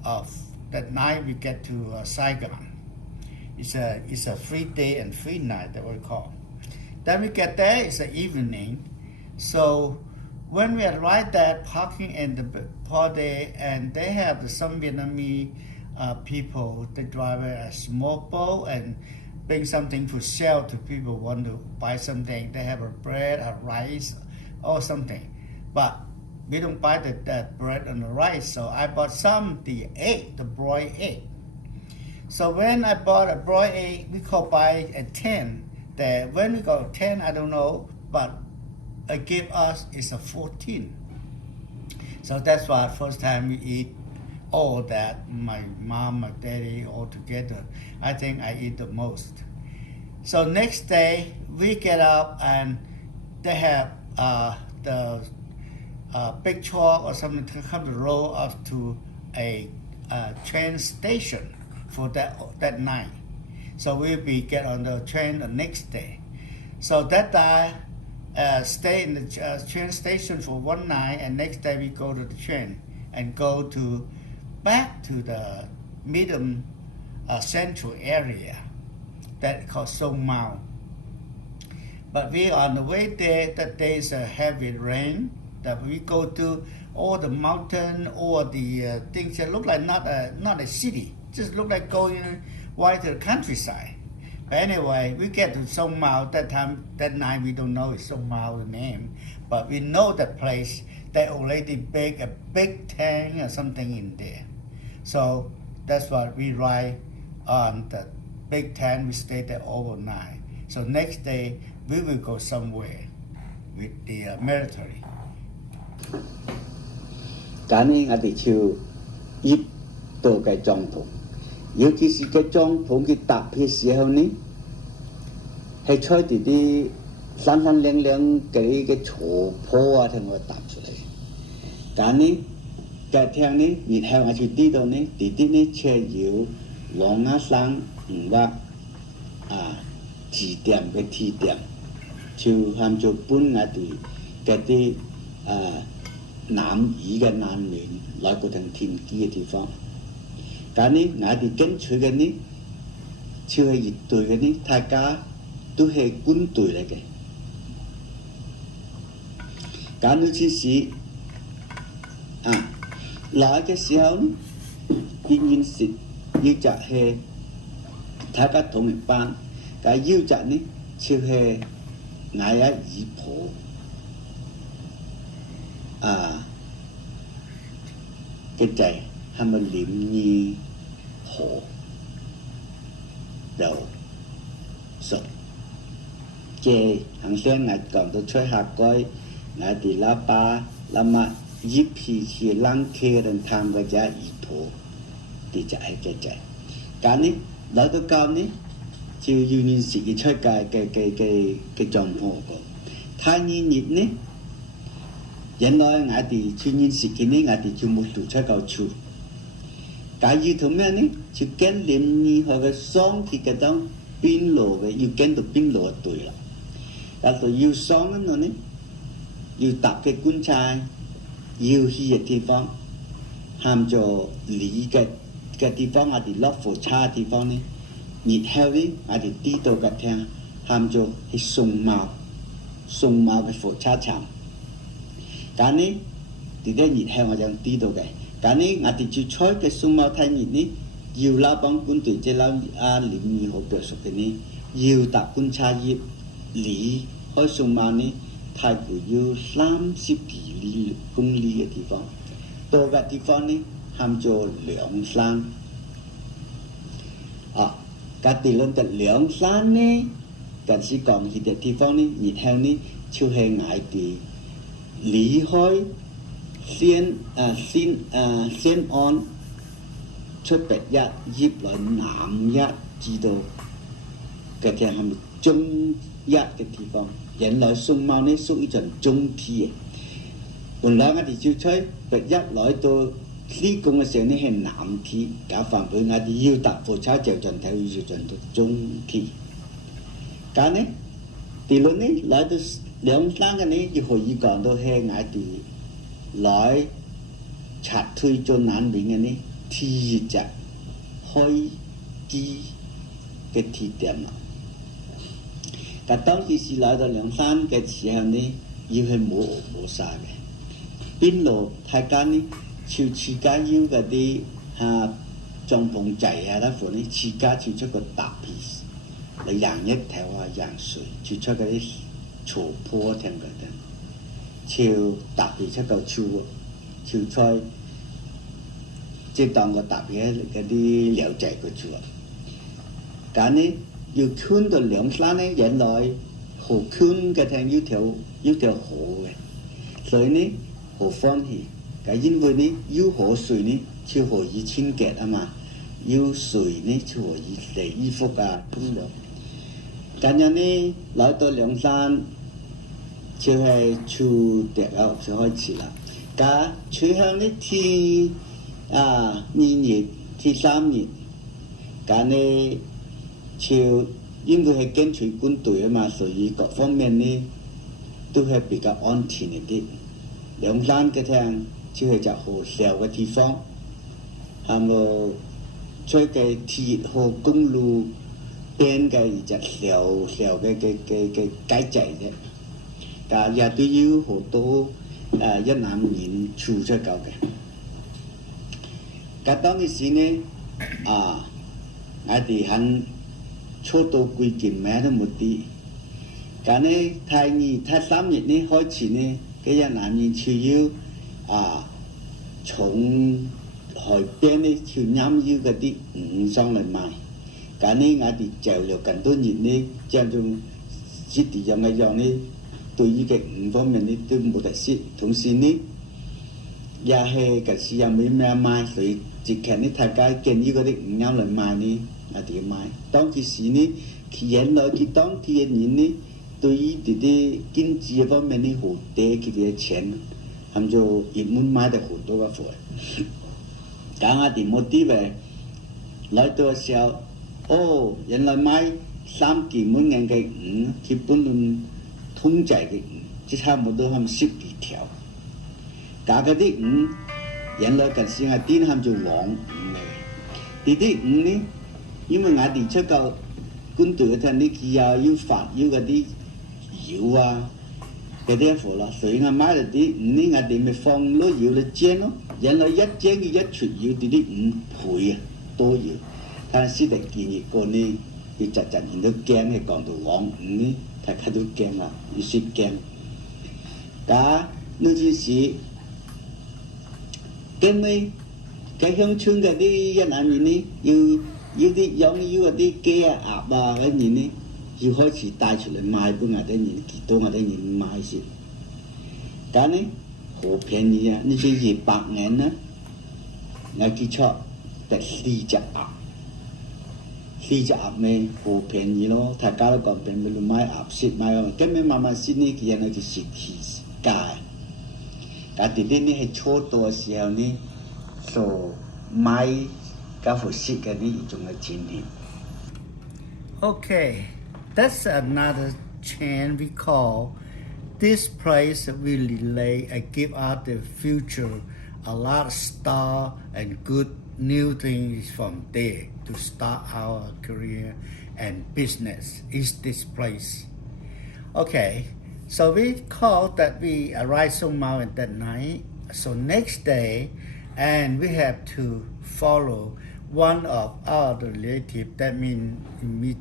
of that night we get to Saigon. It's a 3 day and 3 night that we call. Then we get there, it's the evening. So when we arrive there, parking in the party, and they have some Vietnamese people, they drive a small boat and bring something to sell to people who want to buy something. They have a bread, a rice, or something. But we don't buy that bread and the rice, so I bought the egg, the broiled egg. So when I bought a broiled egg, we could buy a 10. When we got 10, I don't know, but it gave us is a 14. So that's why first time we eat all that, my mom, my daddy, all together. I think I eat the most. So next day we get up and they have the big truck or something to come to roll us to a train station for that night. So we'll be get on the train the next day. So that day, stay in the train station for one night, and next day we go to the train and go to back to the medium central area that called Sông Mau. But we on the way there, that there's a heavy rain that we go to all the mountain, all the things that look like not a city, just look like going right to the countryside. But anyway, we get to Sông Mau that night we don't know it's Sông Mau the name, but we know that place. They already built a big tank or something in there. So that's what we ride on the big tent. We stay there overnight. So next day we will go somewhere with the military. 咁呢，我哋就入到嘅帳篷，尤其是嘅帳篷嘅搭嘅時候呢，係吹住啲閃閃亮亮嘅草坡啊，同我搭出嚟。咁呢，嘅聽呢，然後我就知道呢，弟弟呢，車要往下山唔話指點嘅地點，就喊做搬我哋嘅啲南移嘅難民來嗰度停機嘅地方。咁呢，我哋跟隨嘅呢，就係一隊嘅呢，大家都係軍隊嚟嘅。咁呢次是來嘅時候，仍然是要就係大家同一班，但係要就呢，就係我一姨婆。cái chạy hay mà liệm nhi hộ đầu sợ chê hàng xuyên ngài còn tôi chơi hạt coi ngài thì lá ba lá mà giúp khi lăng kê đến tham và giá ý thổ thì chạy cái chạy cả ní đó tôi cao ní chiều dù nhìn sĩ chơi cái tròn hộ của thay nhìn nhịp ní hiện nay ngài thì chuyên nhiên sự kiện này ngài thì chưa một chủ chơi cầu chủ cái gì thôi mà này chỉ kén liệm ni hoặc cái song thì cái đó pin lỗ cái yêu kén được pin lỗ tuổi là cái tuổi yêu song nó này yêu tập cái quân trai yêu hi cái địa phương ham cho lý cái địa phương ngài thì lót phổ cha địa phương này nhịn heo đi ngài thì đi đâu cái theo ham cho cái sung màu cái phổ cha chạm cái này thì đây nhịn heo mà chẳng tí đâu cái này ngài thì chịu chối cái sung màu thay nhịn ní nhiều lao băng quân tuyển chế lao liệm nhiều hỗ trợ sọc cái ní nhiều tập quân cha dịp lý hơi sung màu ní thay của nhiều 30 lý công lý ở địa phương tôi cái địa phương ní ham cho lượng sang cái tỷ lệ cái lượng sang ní cái sĩ còn thì địa phương ní nhịn heo ní chưa hề ngại thì lý hỏi xin on cho bạch giác giúp lại nam giác chỉ đồ cái theo hàm trung giác cái địa phương hiện lại sung mau này sung ý chuẩn trung thi còn lại thì chịu chơi bạch giác lại tôi lý công cái sự này là nam thi cả phạm với ngài thì yêu tập phổ cha chèo chuẩn theo yêu chuẩn tôi trung thi cái này thì lúc này lại tôi兩三個呢，要可以講到係我哋來拆退咗難民嘅呢，提着開機嘅地點啦。但當時是來到兩三嘅時候呢，要係冇晒嘅，邊路大家呢，就自家要嗰啲帳篷仔啊，嗰款呢，自家就出個搭皮，嚟養一條養水，就出嗰啲。草坡聽嗰啲，超特別出嚿超菜，即係當個特別嗰啲寮仔個住。咁呢要圈到兩山呢，原來河圈嘅聽要條河嘅，所以呢好歡喜。咁因為呢要河水呢就可以清潔啊嘛，要水呢就可以洗衣服啊咁樣。今日呢來到梁山，就係初第9就開始啦。咁隨向呢天2月、天3月，咁呢就因為係跟隨軍隊啊嘛，所以各方面呢都係比較安全一啲。梁山嘅聽就係隻好小嘅地方，係冇出嘅鐵路公路邊嘅一隻小嘅街仔啫。咁亦都有好多越南人住出夠嘅。咁當其時呢，我哋肯初到歸建咩都冇啲。咁呢，太2、太3月呢開始呢，嘅越南人就要從海邊呢就攬腰嗰啲魚上嚟賣。咁呢，我哋就了更多年呢，將種節地樣嘅樣呢。對於嘅魚方面呢都冇得蝕，同時呢也係嗰時又冇咩賣，所以節期呢大家見於嗰啲魚啱嚟賣呢，我哋要買。當其時呢，原來佢當地嘅人呢，對於啲啲經濟方面呢好低，佢哋嘅錢，咁就一門買得好多嘅貨。咁我哋冇啲嘅來到嘅時候，原來買3幾蚊銀嘅魚，佢本來通濟嘅魚，即差唔多係12條。咁嗰啲魚，原來嗰時我啲係做黃魚嚟。呢啲魚呢，因為我哋出夠軍隊嗰陣呢，佢又要發要嗰啲油啊，嗰啲貨啦，所以我買咗啲魚呢，我哋咪放攞油嚟煎咯。原來一煎嘅一出油，啲魚倍多油。但係師弟建議過呢，佢陣人都驚嘅，講到黃魚呢。大家都驚啦，要雪驚。咁呢件事，咁咪喺鄉村嗰啲越南人呢，要啲養嗰啲雞啊、鴨啊嗰啲呢，要開始帶出嚟賣俾我哋人，幾多我哋人買先。咁呢好便宜啊！呢隻200銀啦，我記錯得4隻鴨。4隻鴨咩好便宜咯，大家都講便宜，買鴨蝕買咁，咁樣慢慢先呢幾樣就蝕起價。但係啲呢係初到嘅時候呢，就買嗰副蝕嘅呢種嘅錢添。Okay, that's another chant we call. This place will relay and give out the future a lot of star and good new things from there to start our career and business is this place. Okay, so we call that we arrived Sông Mau at that night. So next day, and we have to follow one of our relatives. That means meet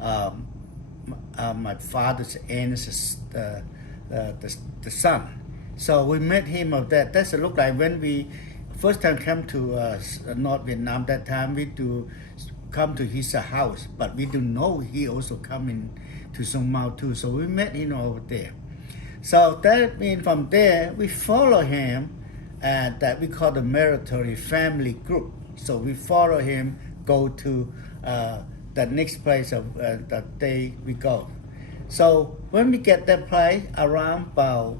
my father's aunt's the son. So we met him of that. That's look like when we first time come to North Vietnam. That time we do come to his house, but we don't know he also coming to Sông Mau too. So we met him over there. So that means from there we follow him, and that we call the military family group. So we follow him, go to the next place of the day we go. So when we get that place around about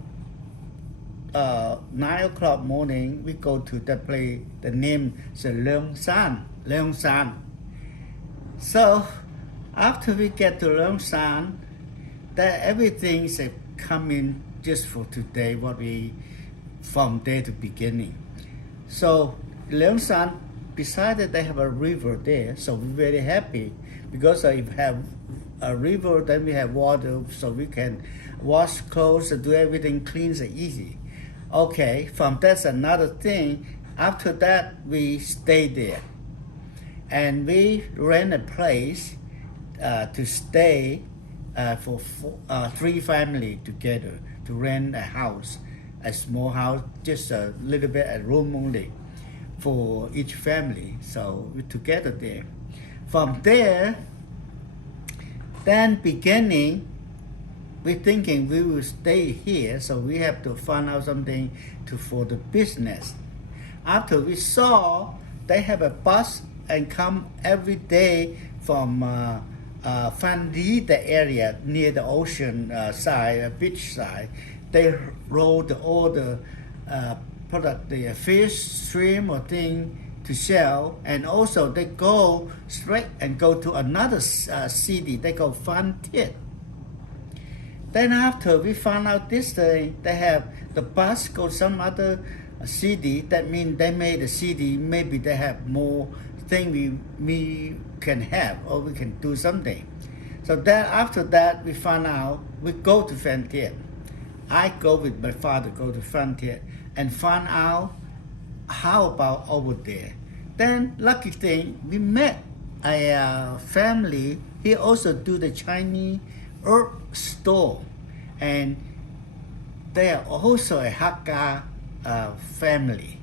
9 o'clock morning, we go to that place. The name is Leong San. So after we get to Leong San, that everything is coming just for today. What we from there to beginning. So Leong San decided they have a river there, so we're very happy because if we have a river, then we have water, so we can wash clothes and do everything clean and easy. Okay, from that's another thing. After that, we stay there, and we rent a place to stay for 3 families together to rent a house, a small house, just a little bit a room only for each family. So we're together there. From there, then beginning, we're thinking we will stay here, so we have to find out something for the business. After we saw they have a bus and come every day from Fan Di, the area near the ocean side, beach side, they roll all the product, the fish, shrimp, or thing to sell, and also they go straight and go to another city. They go Phan Thiết. Then after we found out this thing, they have the bus go some other city. That means they made a city. Maybe they have more thing we can have, or we can do something. So then after that, we found out we go to Phan Thiết. I go with my father, go to Phan Thiết, and find out how about over there. Then lucky thing, we met a family. He also do the Chinese herb store, and they are also a Hakka family.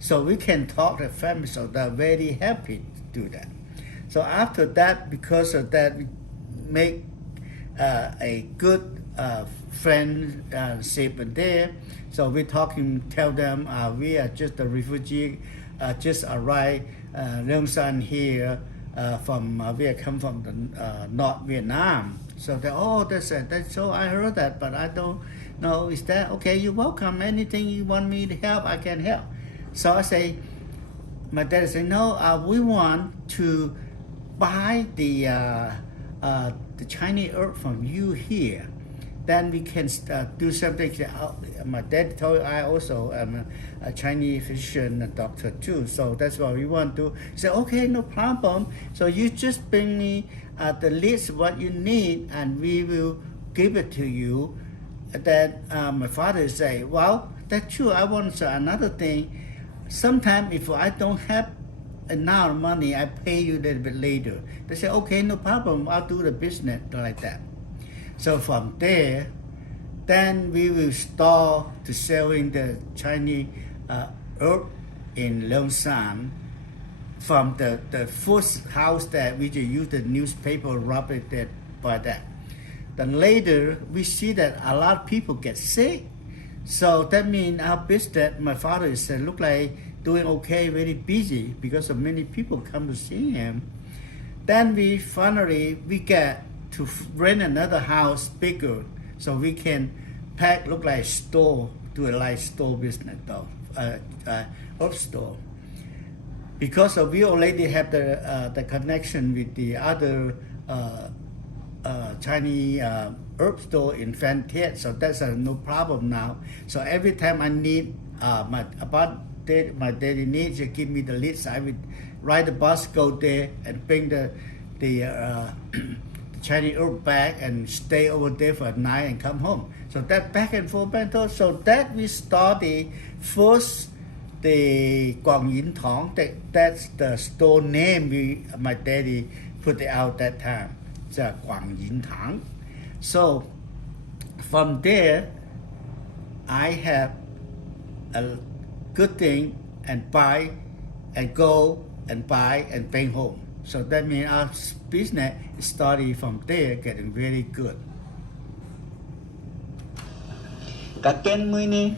So we can talk to the family, so they're very happy to do that. So after that, because of that, we make a good friendship there. So we talking, tell them we are just a refugee, just arrived Leung San here from we come from the North Vietnam. So they that's it. So I heard that, but I don't know. Is that okay? You're welcome. Anything you want me to help, I can help. So I say, my dad said, no, we want to buy the Chinese herb from you here. Then we can do something. My dad told I also am a Chinese physician doctor too. So that's what we want to say. Okay, no problem. So you just bring me the list of what you need, and we will give it to you. Then my father say, well, that's true. I want another thing. Sometimes if I don't have enough money, I pay you a little bit later. They say, okay, no problem. I'll do the business like that. So from there, then we will start to selling the Chinese herb in Leung San. From the first house that we just use the newspaper, rub it there by that. Then later, we see that a lot of people get sick. So that means our business, my father said, look like doing okay, very busy because of many people come to see him. Then we finally, we get to rent another house bigger so we can pack, look like store, do a like store business though, herb store. Because we already have the connection with the other Chinese herb store in Phan Thiết, so that's no problem now. So every time I need my daily needs, you give me the list. I would ride the bus, go there, and bring the Chinese herb back and stay over there for a night and come home. So that back and forth. So that we started first the Quang Yin Thong. That's the store name my daddy put it out that time. It's Quang Yin Thang. So from there, I have a good thing and buy and go and buy and bring home. So that means our business started from there, getting very good. Các kênh mới nè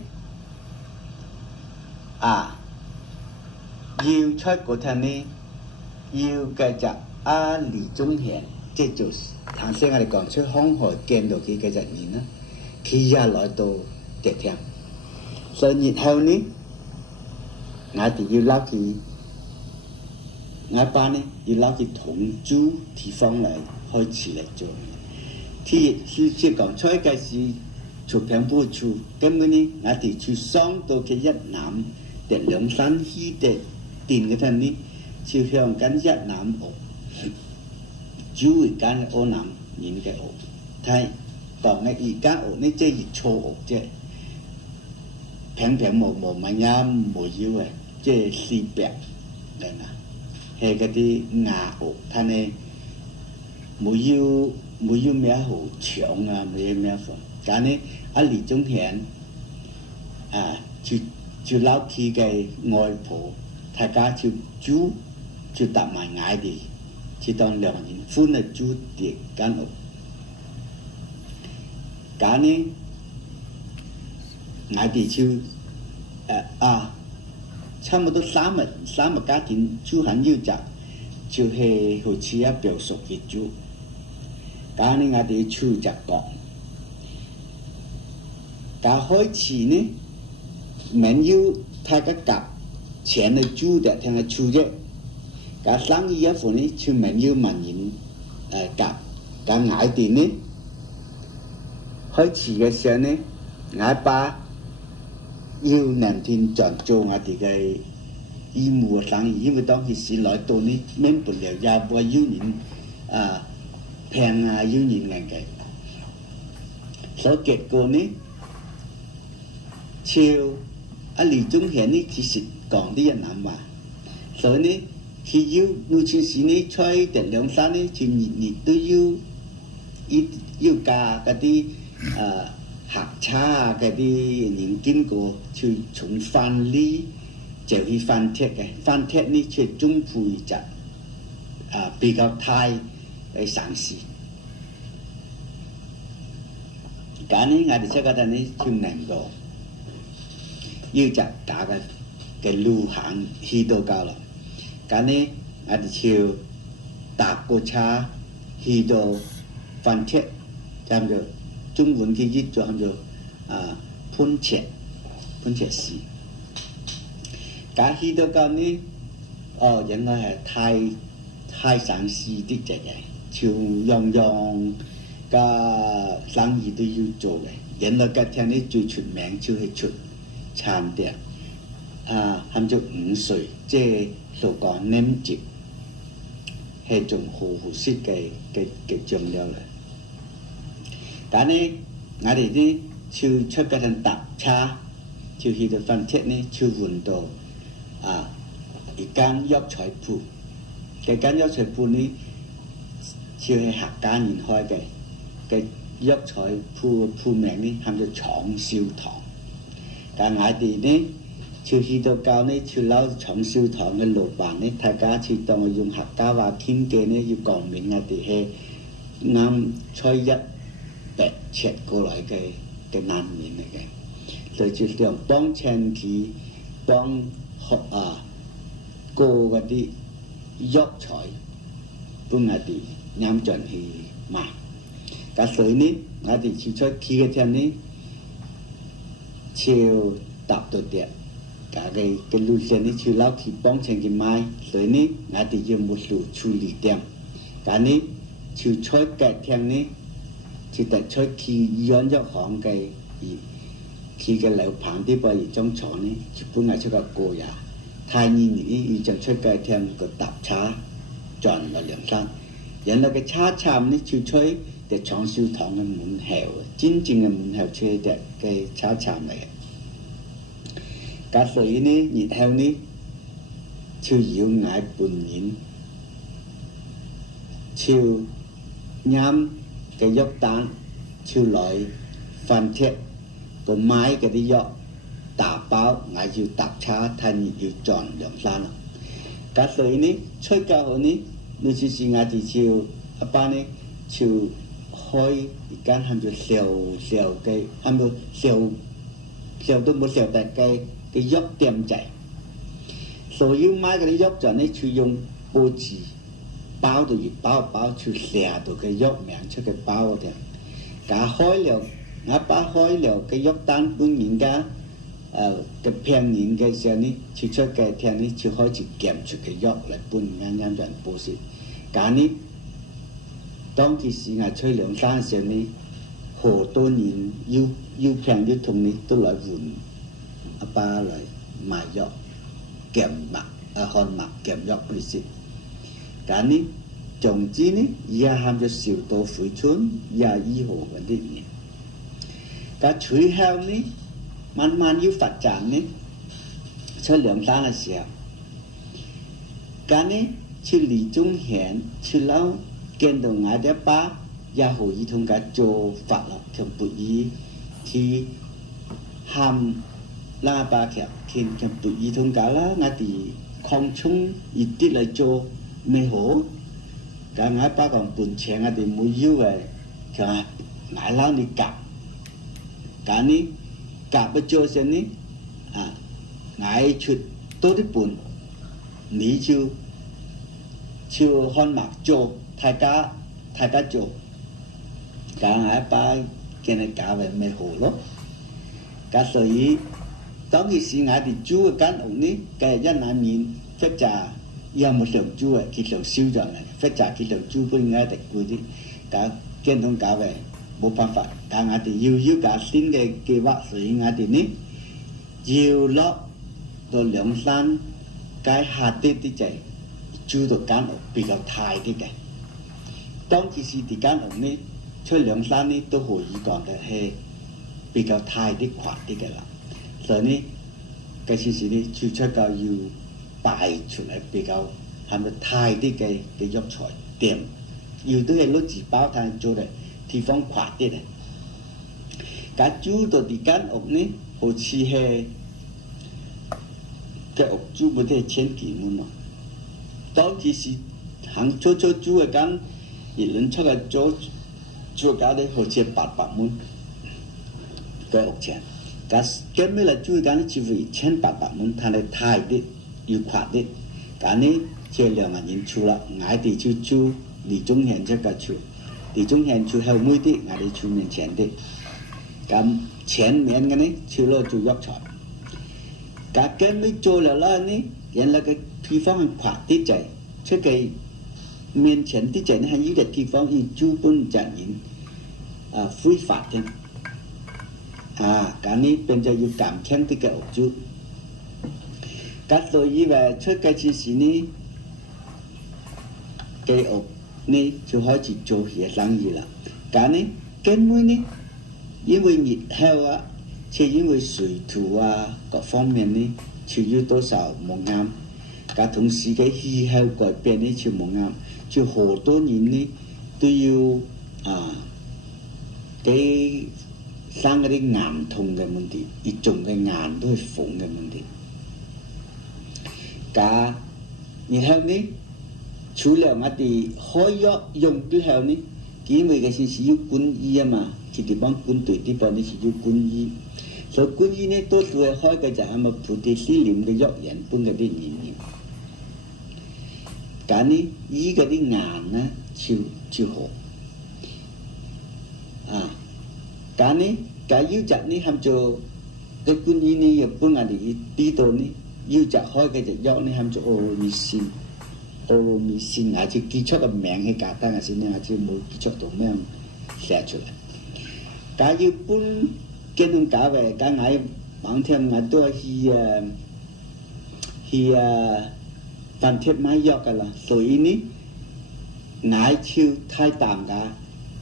yêu chơi của thằng nè yêu cái chợ Lý Trung Hiền,这就是頭先我哋講出康海見到佢嘅人面啦，佢也來到地聽，所以然後呢，我哋要攞佢，我班呢要攞佢同租地方嚟開始嚟做，ที่講出嘅是做平鋪處，根本呢我哋去上到嘅一南嘅兩山區嘅店嘅陣呢，就向緊一南學。主要間我南面嘅學，睇當嘅而家學呢即係錯學啫，平平無乜嘢冇要嘅，即係四百嘅嗱，係嗰啲牙學，睇呢冇要咩好長啊，冇咩嘢放，但係李宗賢就撈佢嘅外婆，大家就搭埋嗌啲。chỉ當兩年歡係租啲間屋，咁呢，我哋就差唔多三個家庭住很要窄，就係好似一表熟嘅住，假呢我哋處就講，假開始呢，沒有太個夾錢嚟租的，聽佢處啫。假生意一份呢，就沒有萬人夾，假我哋呢，開始嘅時候呢，我爸要能天轉做我哋嘅義務生意，因為當時來到呢，免不了也會有人平啊，有人嘅，所以結果呢，就李宗賢呢其實講啲人話，所以呢，佢要有陣時呢，在德亮山呢，就日都要加嗰啲客車啊，嗰啲人經過，就從翻呢就去翻鐵嘅，翻鐵呢就中配就比較太嘅省事。咁呢，我哋出嗰陣呢，就能夠要就打嘅路行去到夠啦。咁呢，我哋就搭個車去到翻鐵，咁就中文嘅譯做叫做潘鐵市。咁去到夠呢，原來係太省事啲嘅，就樣樣嘅生意都要做嘅。原來嗰天呢最出名就係出餐店，喊做5歲，即係所講黏接，係種好食嘅醬料嚟。但呢，我哋呢就出嗰陣搭車，就去到翻鐵呢，就換到一間藥材鋪。嗰間藥材鋪呢，就係客家人開嘅。嘅藥材鋪名呢，喊做廠燒堂。但我哋呢，就去到教呢，就撈廠燒堂嘅老闆呢，大家就當我用客家話傾偈呢，要講明我哋係啱2187過來嘅難民嚟嘅，所以就想幫襯佢幫學過嗰啲藥材，幫我哋啱盡去賣。咁所以呢，我哋就出去嘅天呢，就搭到啲，嘅路線呢就撈去幫襯佢賣，所以呢，我哋要冇做處理點，咁呢就出嘅天呢，就突出去醫院一行嘅，佢嘅樓棚啲噃而張床呢，就本嚟出個過呀，太年呢，就出嘅天個搭車轉落梁山，原來嘅車站呢就出嘅廠燒堂嘅門口，真正嘅門口出嘅車站嚟嘅。咁所以呢，然後呢就要嗌半年，就啱嘅藥單，就來翻鐵個買嗰啲藥，打包嗌要搭車，睇你要轉梁山啦。咁所以呢，出夠後呢，尤其是我哋就一班呢就開一間喊做小嘅，喊做小都冇小大嘅藥店仔。所以買嗰啲藥就呢，就用報紙包到一包就寫到嘅藥名出嘅包嘅。咁開了，我把開了嘅藥單本人家嘅平年嘅時候呢，就出嘅天呢就開始檢出嘅藥嚟本人啱人報時。咁呢，當其時我出梁山時呢，好多人要平要痛呢都來換阿爸來買藥檢脈看脈檢藥俾先。咁呢，總之呢，也喊做小到回春也醫好嗰啲嘢。咁隨後呢，慢慢要發展呢，出梁山嘅時候，咁呢，去李宗賢去撈見到我哋爸也可以同佢做法啦，就不以去喊喇叭劇，就不以同佢啦，我哋擴充一啲嚟做咩好？咁我爸講本錢我哋冇要嘅，就係嗌撈你夾，咁呢夾不做先呢，嗌出多啲本，你就看脈做，大家做， cả ngài ba cái này cả về mê hồ lắm cả sở ý當其時我哋煮嘅間屋呢，嘅一難免忽炸有冇常煮嘅，佢就燒咗嚟，忽炸佢就煮本我哋嗰啲，咁驚同搞嘅冇辦法，但我哋要搞新嘅計劃，所以我哋呢要落到兩山街下啲啲就煮到間屋比較大啲嘅。當其時啲間屋呢，出兩山呢都可以講嘅係比較大啲、闊啲嘅啦。所以呢，嗰時時呢，出個要擺出嚟比較係咪大啲嘅藥材店，要都係攞紙包攤做嚟地方闊啲嘅。咁煮到啲間屋呢，好似係嘅屋煮冇得千幾蚊喎。當其時行初煮嘅間，一輪出嚟做間咧，好似800蚊嘅屋錢。咁咩嚟煮間似乎1800蚊，但係大啲要闊啲。咁呢即係兩個人住啦，我哋就住地中海這個住，地中海住後尾啲，我哋住面前啲。咁前面嘅呢，就攞做藥材。咁咩做了啦呢？原來個地方係闊啲滯，出嘅面前啲滯呢係呢個地方要煮本責任非法嘅。咁呢變咗要減輕啲嘅屋主，咁所以話出嘅時時呢，嘅屋呢就開始做嘢生意啦。咁呢根本呢，因為熱候啊，且因為水土啊各方面呢，就要多少冇啱。咁同時嘅氣候改變呢就冇啱，就好多人呢都要嘅。生嗰啲癌痛嘅問題，熱重嘅癌都係縫嘅問題。咁然後呢，除了我哋開藥用之後呢，因為嘅是要管醫啊嘛，其地方管對地方呢是要管醫，所以管醫呢多數係開嘅就係咪菩提斯林嘅藥原本嗰啲原料。咁呢，醫嗰啲癌呢就好。咁呢，咁腰脊呢含做嘅觀醫呢，日本我哋知道呢，腰脊開嘅隻藥呢含做奧羅米線，奧羅米線我就記出個名係簡單嘅先呢，我就冇記出到咩寫出嚟。咁要搬幾種搞嘅，咁我橫掂我都去飯店買藥㗎啦，所以呢，我就太淡㗎，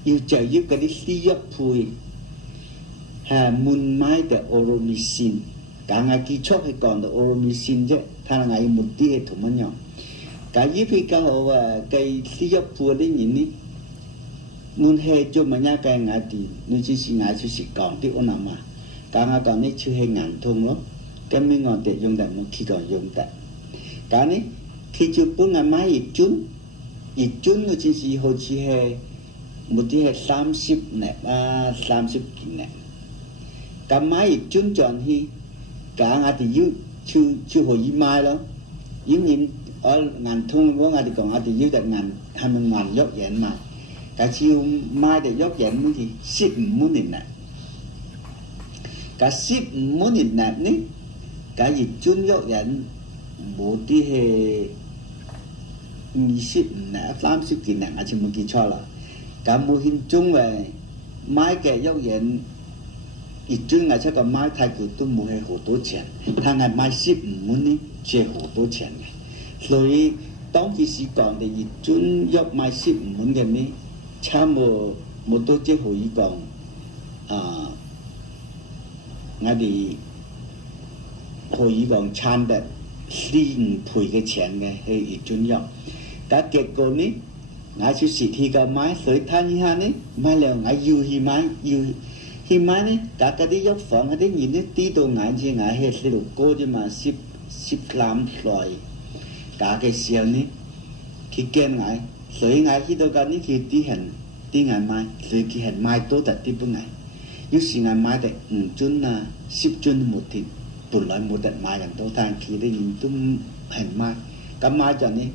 要就要嗰啲西藥配。門買嘅奧羅米線，咁我記出係講到奧羅米線啫，但係我要目的係同乜樣？咁依批較好嘅西藥鋪啲人呢，門係做乜嘢嘅我哋，你只是我就是講啲安那嘛，咁我講呢就係硬痛咯，咁樣我哋用得冇佢講用得，咁呢佢就幫我買一樽我只是好似係目的係30粒30幾粒。咁買一樽轉去，咁我哋要就可以買咯。因為我硬痛我哋講我哋要隻硬係咪硬藥丸嘛？咁要買隻藥丸好似15蚊一粒。咁15蚊一粒呢？咁一樽藥丸冇啲係25粒、30幾粒，我就冇記錯啦。咁冇顯中買嘅藥丸。一樽我出個買泰國都冇係好多錢，但係買15蚊呢，就係好多錢嘅。所以當其時講嘅一樽藥買15蚊嘅呢，差冇多即可以講我哋可以講差得4-5倍嘅錢嘅係一樽藥。但結果呢，我就實體個買，所以睇一下呢，買了我要去買去買呢，嗰啲藥房嗰啲人呢，知道眼睛係細路哥啫嘛，13歲，嗰嘅時候呢，佢驚我，所以我去到嗰呢，佢啲人買，所以佢係買多啲啲本嚟。有時我買得5樽10樽都冇得，本來冇得買咁多，但係佢啲人都係買，咁買咗呢，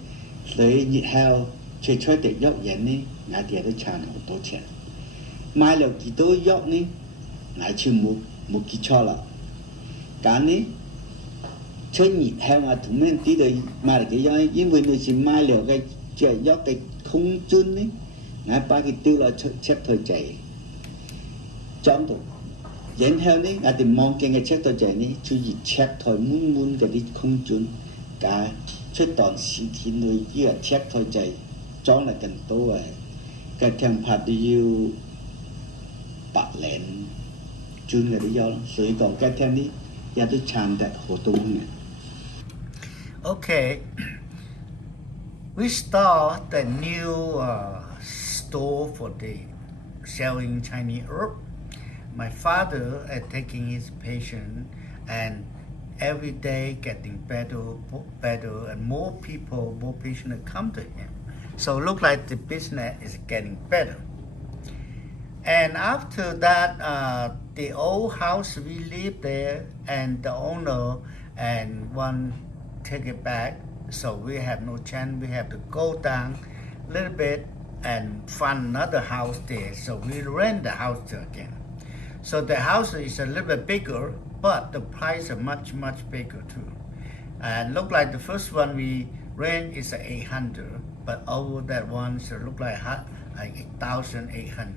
所以以後出啲藥丸呢，我哋都賺好多錢。買了幾多藥呢？我就冇記錯啦。咁呢，出熱向啊，同咩啲對買嚟嘅藥，因為你是買了嘅隻藥嘅空樽呢，我把佢丟落出赤台仔裝到。然後呢，我哋望見嘅赤台仔呢，就以赤台滿嗰啲空樽，架出檔時天內呢個赤台仔裝嚟更多啊！嘅聽拍都要8年樽嗰啲藥，所以講嘅聽呢，也都撐得好多嘅。Okay, we start the new store for the selling Chinese herb. My father is taking his patient and every day getting better and more patients come to him. So it looks like the business is getting better. And after that, the old house we live there and the owner and one take it back. So we have no chance. We have to go down a little bit and find another house there. So we rent the house again. So the house is a little bit bigger, but the price is much bigger too. And look like the first one we rent is 800, but over that one so look like 1,800.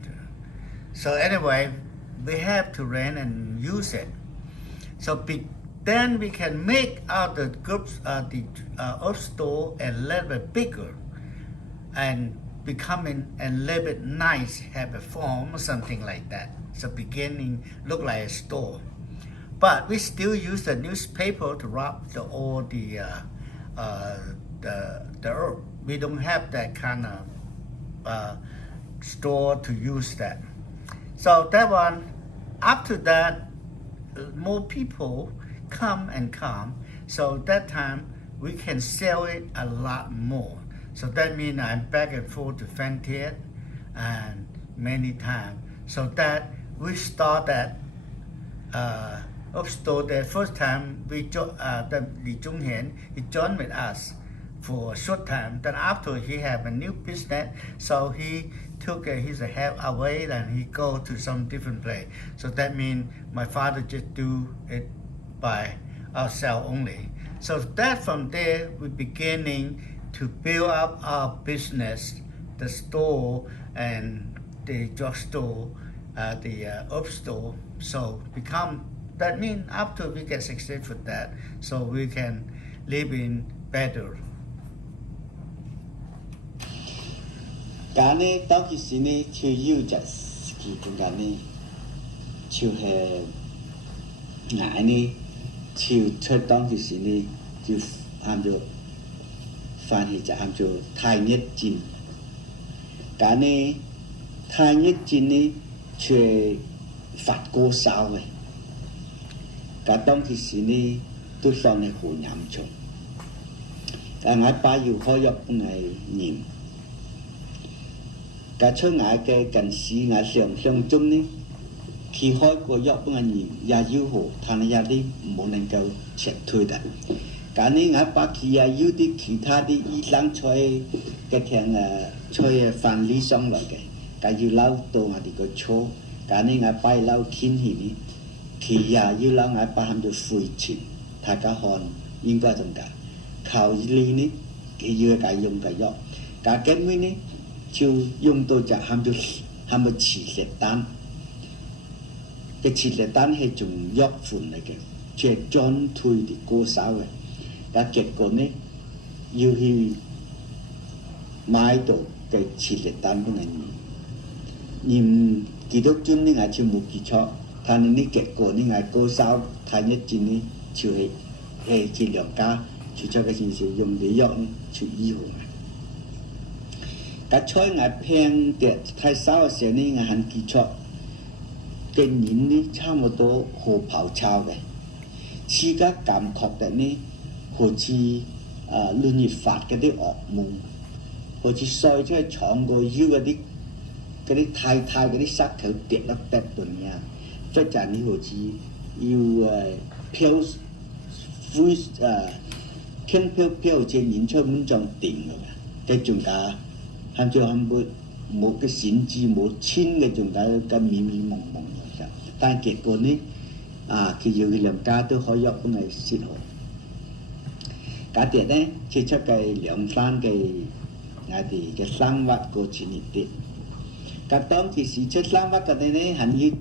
So anyway, we have to rent and use it. So then we can make out the groups, the herb store a little bit bigger and becoming a little bit nice, have a form or something like that. So beginning look like a store. But we still use the newspaper to wrap all the herb. We don't have that kind of store to use that. So that one, after that, more people come. So that time we can sell it a lot more. So that means I'm back and forth to Phan Thiet and many times. So that we start that upstore the first time we Li Zhonghian, he joined with us for a short time. Then after he have a new business, so he took his help away and he go to some different place. So that means my father just do it by ourselves only. So that from there we beginning to build up our business, the store and the drugstore, the herb store. So become, that means after we get successful with that, so we can live in better. 咁呢，當其時呢，就要就其中間呢，就係捱呢，就出當其時呢，就喊做翻譯就喊做太一戰。咁呢，太一戰呢，就係發高燒嘅。咁當其時呢，都算係好嚴重。但我爸要開藥本係驗。cái số ngại cái cảnh sĩ ngại sườn chung ní khi hỏi của dọc bằng nhìn ya yêu hồ thằng ya đi muốn nên cầu chết thôi đã cái này ngại ba khi ya yêu đi khi tha đi ý lăng chơi cái thằng chơi phản lý xong rồi cái yêu lâu tô mà đi có chỗ cái này ngại bay lâu thiên hỉ ní khi ya yêu lâu ngại ba ham được phơi chìm thà cả hòn yên qua trong cả khảo lý ní cái yêu cái dùng cái dọc cả cái mấy ní就用到就喊做磁石丹，嘅磁石丹係種藥款嚟嘅，即係專推啲高燒嘅。但結果呢，要去買到嘅磁石丹都係驗幾多樽呢？我就冇記錯，但係呢結果呢，我高燒太一戰呢，就係治療家出咗嘅件事用啲藥呢去醫好。cái chơi ngài phèn để thay sao sẽ nên ngài hành kỹ thuật cái nhìn ní cha một tổ hồ bảo chào cái chỉ các cảm khóc tại ní hồ chi luôn nhịp phạt cái đấy ọt mùng hồ chi soi cho chọn rồi yêu cái đấy thay cái đấy sắc thử tiệt lắc tẹt tuần nhà cho chả ní hồ chi yêu phiêu vui phiêu trên nhìn chơi muốn trong tỉnh rồi cái chúng ta ham cho ham bữa 冇嘅閃智冇清嘅仲咁迷迷蒙蒙嘅，但係結果呢佢要佢兩家都可以喐嚟泄露。假設呢，接觸嘅兩三嘅我哋嘅生活過程一啲，咁當其時出生活嗰啲呢，係要